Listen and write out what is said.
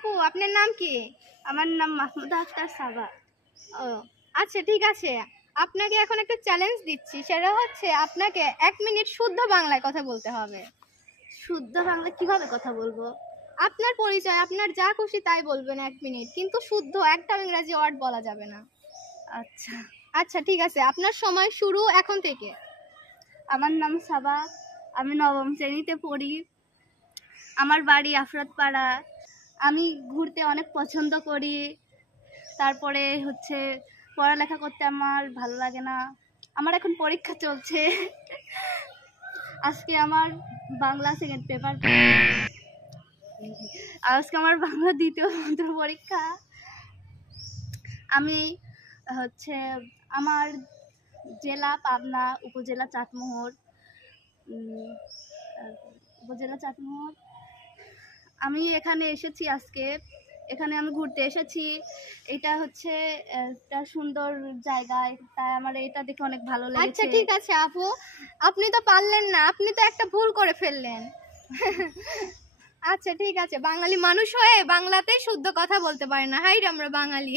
আপু, আপনার নাম কি? আমার নাম মাহমুদা আক্তার সাবা। ও আচ্ছা, ঠিক আছে। আপনাকে এখন একটা চ্যালেঞ্জ দিচ্ছি, সেটা হচ্ছে আপনাকে 1 মিনিট শুদ্ধ বাংলায় কথা বলতে হবে। শুদ্ধ বাংলা কিভাবে কথা বলবো? আপনার পরিচয়, আপনার যা খুশি তাই বলবেন 1 মিনিট, কিন্তু শুদ্ধ একটা ইংরেজি ওয়ার্ড বলা যাবে না। আচ্ছা আচ্ছা ঠিক আছে, আপনার সময় শুরু এখন থেকে। আমার নাম সাবা, আমি 9ম শ্রেণীতে পড়ি। আমার বাড়ি আফরাতপাড়া। আমি ঘুরতে অনেক পছন্দ করি। তারপরে হচ্ছে পড়ালেখা করতে আমার ভালো লাগে না। আমার এখন পরীক্ষা চলছে। আজকে আমার বাংলা সেকেন্ড পেপার, আজকে আমার বাংলা দ্বিতীয় পত্র পরীক্ষা। আমি হচ্ছে আমার জেলা পাবনা, উপজেলা চাটমোহর। উপজেলা চাটমোহর। আমি এখানে এসেছি আজকে, এখানে আমি ঘুরতে এসেছি। এটা হচ্ছে একটা সুন্দর জায়গা, তাই আমার এটা দেখে অনেক ভালো লেগেছে। আচ্ছা ঠিক আছে আপু, আপনি তো পারলেন না, আপনি তো একটা ভুল করে ফেললেন। আচ্ছা ঠিক আছে, বাঙালি মানুষ হয়ে বাংলাতেই শুদ্ধ কথা বলতে পারে না, হাই রে আমরা বাঙালি।